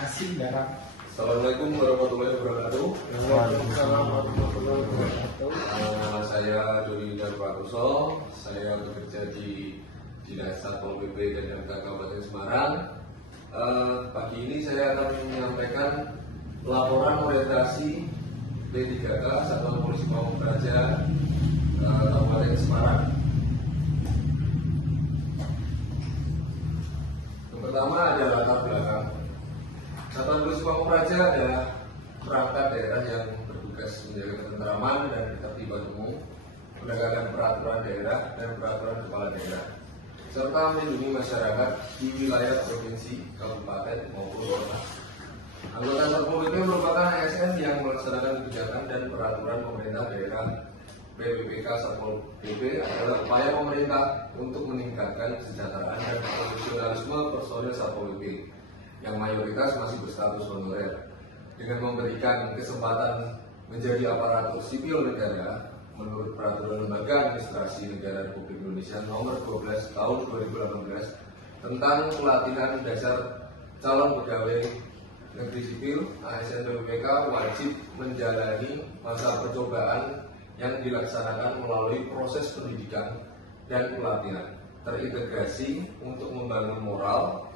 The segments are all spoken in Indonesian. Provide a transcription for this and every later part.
Asing dalam. Assalamualaikum warahmatullahi wabarakatuh. Waalaikumsalam warahmatullahi wabarakatuh. Saya Doni Darwaruso. Saya bekerja di Dinas Satpol PP dan MK Kabupaten Semarang. Pagi ini saya akan menyampaikan laporan orientasi P3K Satuan Polisi Pamung Praja Kabupaten Semarang. Yang pertama ada latar belakang. Satuan Polisi Pamung Praja adalah perangkat daerah yang bertugas menjaga ketentraman dan ketertiban umum, menegakkan peraturan daerah dan peraturan kepala daerah, serta melindungi masyarakat di wilayah provinsi, kabupaten maupun kota. Anggota Satpol PP merupakan ASN yang melaksanakan kebijakan dan peraturan pemerintah daerah. PPPK Satpol PP adalah upaya pemerintah untuk meningkatkan kesejahteraan dan profesionalisme personil Satpol PP yang mayoritas masih berstatus honorer, dengan memberikan kesempatan menjadi aparatur sipil negara menurut Peraturan Lembaga Administrasi Negara Republik Indonesia Nomor 12 Tahun 2018 tentang pelatihan dasar calon pegawai negeri sipil. ASN PPPK wajib menjalani masa percobaan yang dilaksanakan melalui proses pendidikan dan pelatihan terintegrasi untuk membangun moral,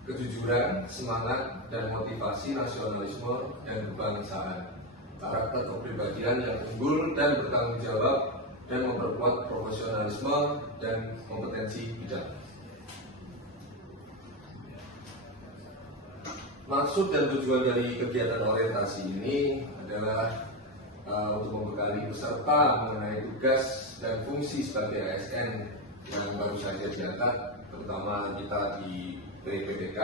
kejujuran, semangat, dan motivasi nasionalisme dan kebangsaan, karakter kepribadian yang unggul dan bertanggung jawab, dan memperkuat profesionalisme dan kompetensi bidang. Maksud dan tujuan dari kegiatan orientasi ini adalah untuk membekali peserta mengenai tugas dan fungsi sebagai ASN yang baru saja diangkat, terutama kita di PPPK,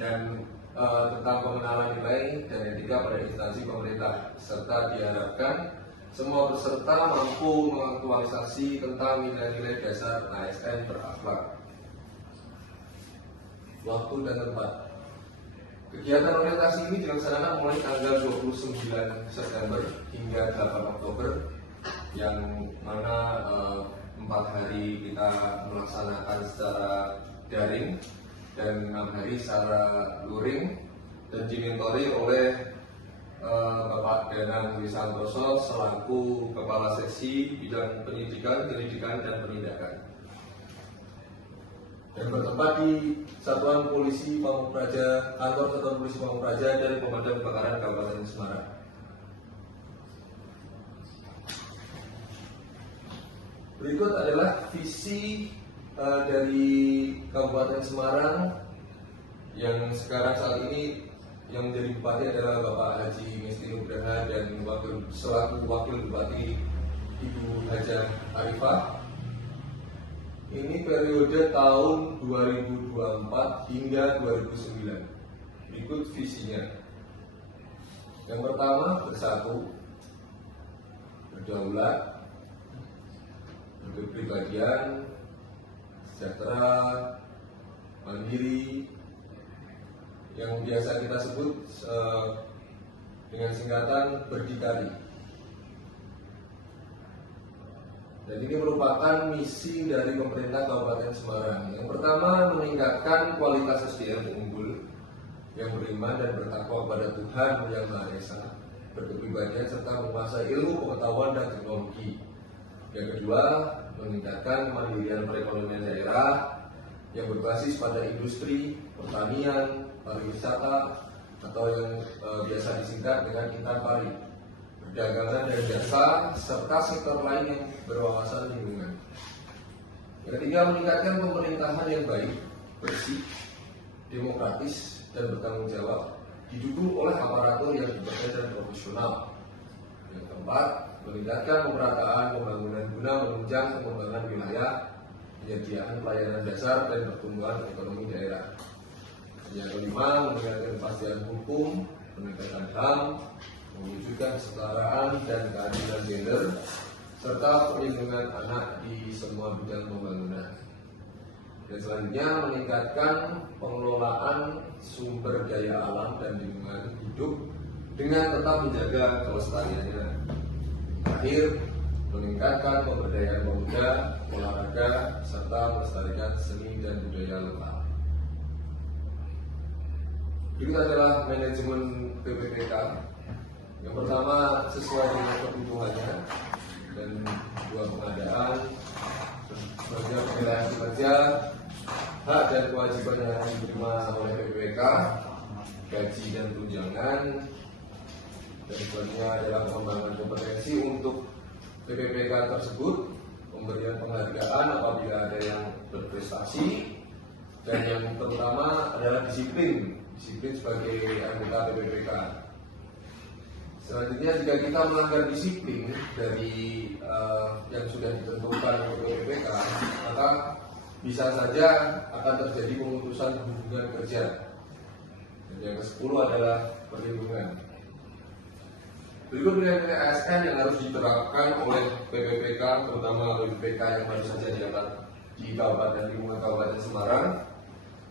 dan tentang pengenalan nilai dan etika pada instansi pemerintah, serta diharapkan semua peserta mampu mengaktualisasi tentang nilai-nilai dasar ASN berakhlak. Waktu dan tempat. Kegiatan orientasi ini dilaksanakan mulai tanggal 29 September hingga 8 Oktober, yang mana 4 hari kita melaksanakan secara daring dan 6 hari secara luring, dan dimentori oleh Bapak Danang Wisantoso selaku Kepala Seksi Bidang Pendidikan, dan Penindakan, dan bertempat di Satuan Polisi Pamung Praja, kantor Satuan Polisi Pamung Praja dan Pemadam Kebakaran Kabupaten Semarang. Berikut adalah visi dari Kabupaten Semarang yang sekarang saat ini yang menjadi bupati adalah Bapak Haji Ngesti Nugraha dan selaku wakil bupati Ibu Haja Arifah. Ini periode tahun 2024 hingga 2009. Berikut visinya. Yang pertama, bersatu, berdaulat, berkepribadian, sejahtera, mandiri, yang biasa kita sebut dengan singkatan berdikari. Dan ini merupakan misi dari pemerintah Kabupaten Semarang. Yang pertama, meningkatkan kualitas SDM unggul yang beriman dan bertakwa kepada Tuhan Yang Maha Esa, berkepribadian serta menguasai ilmu, pengetahuan, dan teknologi. Yang kedua, meningkatkan kemandirian perekonomian daerah yang berbasis pada industri, pertanian, pariwisata, atau yang biasa disingkat dengan Intan-Pari, perdagangan dan jasa, serta sektor lain yang berwawasan lingkungan. Yang ketiga, meningkatkan pemerintahan yang baik, bersih, demokratis, dan bertanggung jawab, didukung oleh aparatur yang bekerja dan profesional. Yang keempat, meningkatkan pemerataan pembangunan guna menunjang pengembangan wilayah, penyediaan pelayanan dasar, dan pertumbuhan ekonomi daerah. Yang kelima, meningkatkan kepastian hukum, penegakan HAM, mewujudkan kesetaraan dan keadilan gender, serta perlindungan anak di semua bidang pembangunan. Dan selanjutnya, meningkatkan pengelolaan sumber daya alam dan lingkungan hidup dengan tetap menjaga kelestariannya. Terakhir, meningkatkan pemberdayaan pemuda, olahraga, serta melestarikan seni dan budaya lokal. Berikut adalah manajemen PPPK. Yang pertama, sesuai dengan kebutuhannya dan dua pengadaan, sebagai penilaian kinerja, hak dan kewajiban yang diterima oleh PPPK, gaji dan tunjangan, dan selanjutnya adalah pengembangan kompetensi untuk PPPK tersebut, pemberian penghargaan apabila ada yang berprestasi, dan yang terutama adalah disiplin sebagai anggota PPPK. Selanjutnya, jika kita melanggar disiplin dari yang sudah ditentukan oleh PPPK, maka bisa saja akan terjadi pemutusan hubungan kerja. Dan yang ke-10 adalah perlindungan. Berikut nilai-nilai ASN yang harus diterapkan oleh PPPK, terutama PPPK yang baru saja diangkat di Kabupaten Lingkungan Kabupaten Semarang.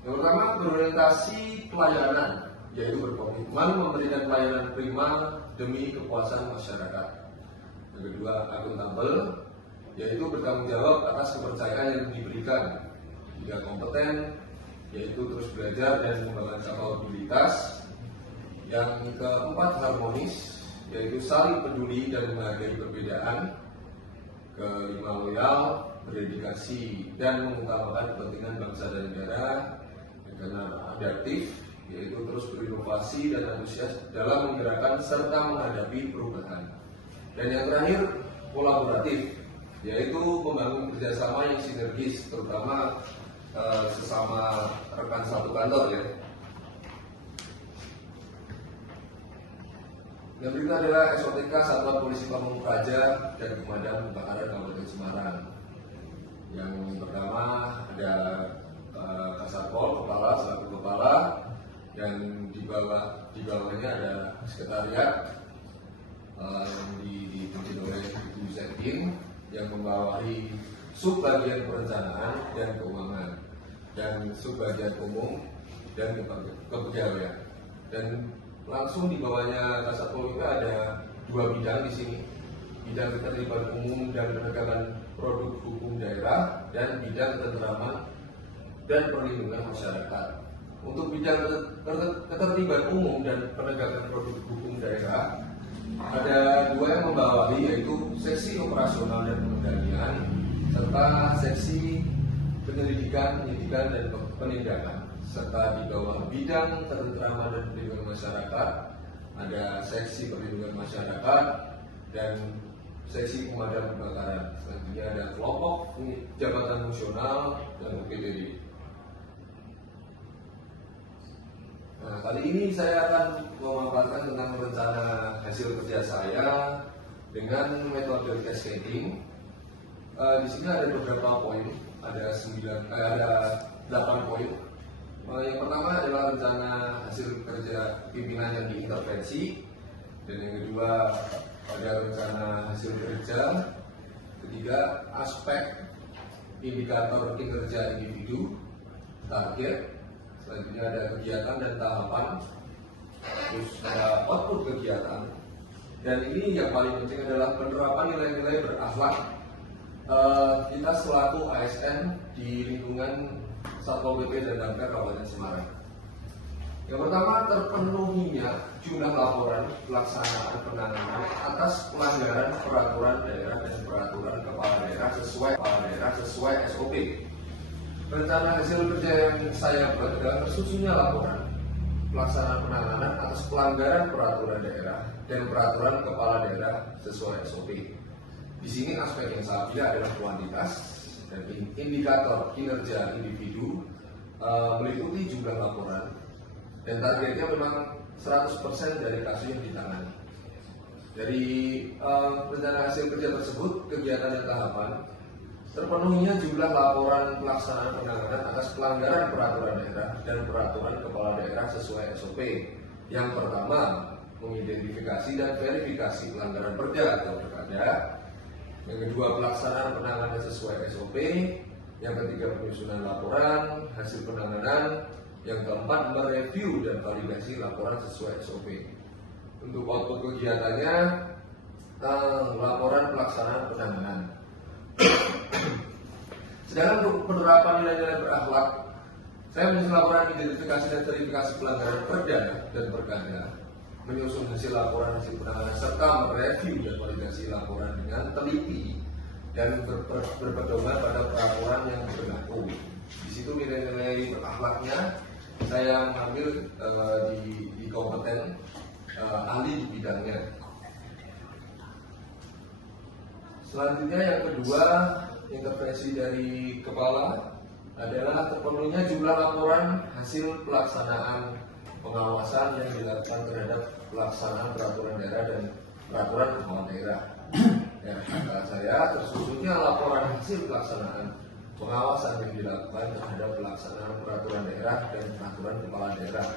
Yang pertama, berorientasi pelayanan, yaitu berkomitmen memberikan pelayanan prima demi kepuasan masyarakat. Yang kedua, akuntabel, yaitu bertanggung jawab atas kepercayaan yang diberikan. Tiga, kompeten, yaitu terus belajar dan mengembangkan kapabilitas. Yang keempat, harmonis, yaitu saling peduli dan menghargai perbedaan. Kelima, loyal, berdedikasi dan mengutamakan kepentingan bangsa dan negara. Yang keenam, adaptif, yaitu terus berinovasi dan antusias dalam menggerakkan serta menghadapi perubahan. Dan yang terakhir, kolaboratif, yaitu membangun kerjasama yang sinergis, terutama sesama rekan satu kantor ya. Yang berikut adalah SOTK Satuan Polisi Pamung Praja dan Pemadam Kebakaran Kabupaten Semarang. Yang pertama ada Kasatpol Kepala selaku kepala, dan di bawahnya ada sekretariat dipimpin oleh Ibu Zekin yang membawahi subbagian perencanaan dan keuangan dan subbagian umum dan kepegawaian. Dan langsung di bawahnya Kasatpol itu ada dua bidang di sini, bidang keterlibatan umum dan penegakan produk hukum daerah dan bidang ketentraman dan perlindungan masyarakat. Untuk bidang ketertiban umum dan penegakan produk hukum daerah, ada dua yang membawahi, yaitu seksi operasional dan pengendalian serta seksi penyelidikan, penyidikan dan penindakan. Serta di bawah bidang ketentraman dan perlindungan masyarakat ada seksi perlindungan masyarakat dan seksi pemadam kebakaran. Selanjutnya ada kelompok jabatan fungsional dan UPTD. Nah, kali ini saya akan memaparkan tentang rencana hasil kerja saya dengan metode cascading. Di sini ada beberapa poin, ada 8 poin. Yang pertama adalah rencana hasil kerja pimpinan yang diintervensi, dan yang kedua ada rencana hasil kerja. Ketiga, aspek indikator kinerja individu, target. Selanjutnya ada kegiatan dan tahapan, terus ada output kegiatan, dan ini yang paling penting adalah penerapan nilai-nilai berakhlak kita selaku ASN di lingkungan Satpol PP dan Damkar Kabupaten Semarang. Yang pertama, terpenuhinya jumlah laporan pelaksanaan penanganan atas pelanggaran peraturan daerah dan peraturan kepala daerah sesuai SOP. Rencana hasil kerja yang saya buat adalah tersusunnya laporan pelaksanaan penanganan atas pelanggaran peraturan daerah dan peraturan kepala daerah sesuai SOP. Di sini aspek yang saya pilih adalah kuantitas dan indikator kinerja individu, meliputi jumlah laporan, dan targetnya memang 100% dari kasus yang ditangani. Dari rencana hasil kerja tersebut, kegiatan dan tahapan, terpenuhinya jumlah laporan pelaksanaan penanganan atas pelanggaran peraturan daerah dan peraturan kepala daerah sesuai SOP. Yang pertama, mengidentifikasi dan verifikasi pelanggaran perda atau perkada. Yang kedua, pelaksanaan penanganan sesuai SOP. Yang ketiga, penyusunan laporan hasil penanganan. Yang keempat, mereview dan validasi laporan sesuai SOP. Untuk output kegiatannya, laporan pelaksanaan penanganan. Sedangkan untuk penerapan nilai-nilai berakhlak, Saya menyusun laporan identifikasi dan verifikasi pelanggaran perda dan perkada, menyusun hasil laporan hasil penanganan serta mereview dan validasi laporan dengan teliti dan berpedoman pada peraturan yang berlaku. Di situ nilai-nilai berakhlaknya saya mengambil di kompeten ahli di bidangnya. Selanjutnya yang kedua, intervensi dari kepala adalah terpenuhinya jumlah laporan hasil pelaksanaan pengawasan yang dilakukan terhadap pelaksanaan peraturan daerah dan peraturan kepala daerah. Ya, kata saya tersusunnya laporan hasil pelaksanaan pengawasan yang dilakukan terhadap pelaksanaan peraturan daerah dan peraturan kepala daerah.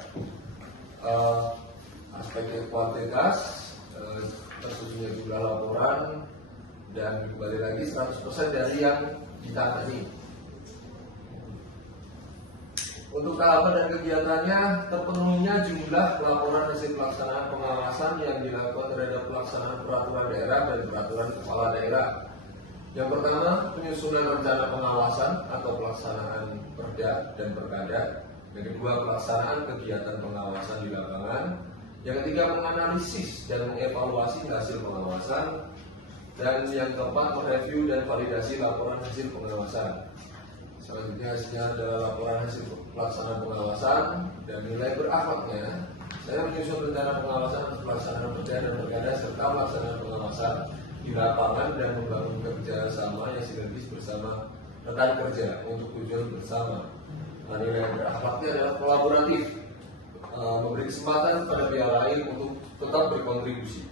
Aspek kuantitas, tersusunnya jumlah laporan, dan kembali lagi 100% dari yang ditangani. Untuk tahapan dan kegiatannya, terpenuhinya jumlah laporan hasil pelaksanaan pengawasan yang dilakukan terhadap pelaksanaan peraturan daerah dan peraturan kepala daerah. Yang pertama, penyusunan rencana pengawasan atau pelaksanaan perda dan perkada. Yang kedua, pelaksanaan kegiatan pengawasan di lapangan. Yang ketiga, menganalisis dan mengevaluasi hasil pengawasan. Dan yang keempat, mereview dan validasi laporan hasil pengawasan. Selanjutnya hasilnya adalah laporan hasil pelaksanaan pengawasan dan nilai berakhlaknya. Saya menyusun rencana pengawasan untuk pelaksanaan perda dan perkada serta pelaksanaan pengawasan di lapangan dan membangun kerjasama yang sinergis bersama rekan kerja untuk tujuan bersama. Nah, nilai berakhlaknya adalah kolaboratif, memberi kesempatan pada pihak lain untuk tetap berkontribusi.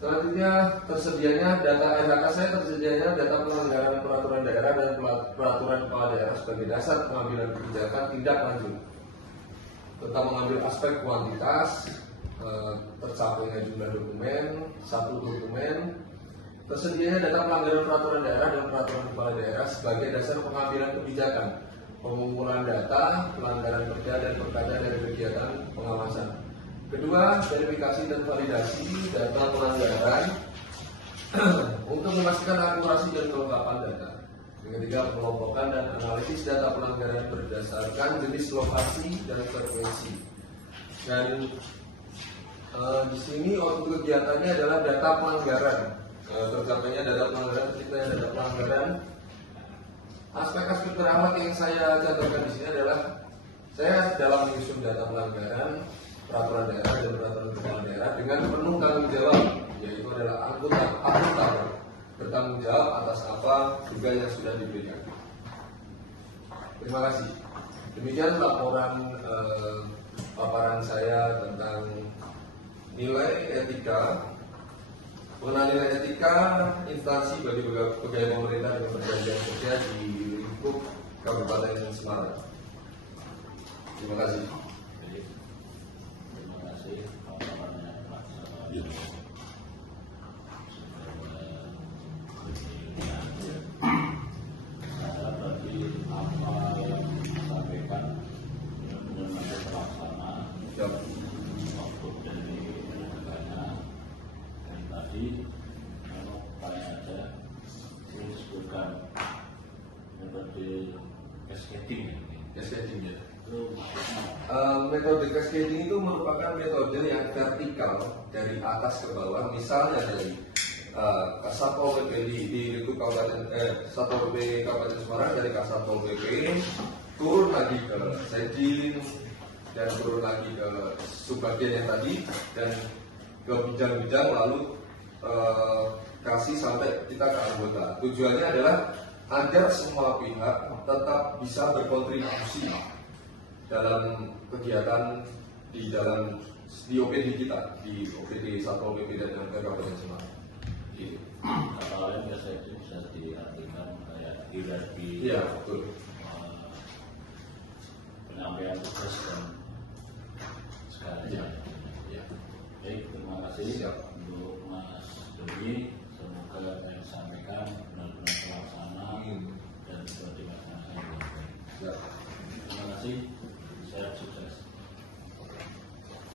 Selanjutnya tersedianya data RHK saya tersedianya data pelanggaran peraturan daerah dan peraturan kepala daerah sebagai dasar pengambilan kebijakan tindak lanjut. Tentang mengambil aspek kuantitas, tercapainya jumlah dokumen, satu dokumen, tersedianya data pelanggaran peraturan daerah dan peraturan kepala daerah sebagai dasar pengambilan kebijakan, pengumpulan data pelanggaran perda dan perkada dari kegiatan pengawasan. Kedua, verifikasi dan validasi data pelanggaran untuk memastikan akurasi dan kelengkapan data. Yang ketiga, pengelompokan dan analisis data pelanggaran berdasarkan jenis lokasi dan frekuensi. Dan di sini output kegiatannya adalah data pelanggaran. Tercapainya data pelanggaran, terciptanya data pelanggaran. Aspek-aspek berakhlak yang saya cantumkan di sini adalah saya dalam menyusun data pelanggaran peraturan daerah dan peraturan kepala daerah dengan penuh tanggung jawab, yaitu adalah akuntabel, bertanggung jawab atas apa juga yang sudah diberikan. Terima kasih. Demikian laporan paparan saya tentang nilai etika. Mengenai nilai etika instansi bagi pegawai pemerintah dengan perjanjian kerja di lingkup Kabupaten Semarang. Terima kasih. Cascading ya. Metode cascading itu merupakan metode yang vertikal dari atas ke bawah. Misalnya dari Kasatpol PP di lingkup Kabupaten Satpol PP Kabupaten Semarang, dari Kasatpol PP turun lagi ke Sekjen dan turun lagi ke subbagian yang tadi dan ke bidang-bidang, lalu kasih sampai kita ke anggota. Tujuannya adalah agar semua pihak tetap bisa berkontribusi dalam kegiatan di OPD kita, di OPD Satpol PP dan Kabupaten Semarang. Kata lain biasa itu bisa diartikan kayak hierarki, Iya, betul. Penyampaian tugas dan segalanya. Ya. Baik, terima kasih. Siap. Untuk Mas Doni. Semoga apa yang disampaikan benar-benar terlaksana dan juga dilaksanakan. Ya. Terima kasih. Saya sukses.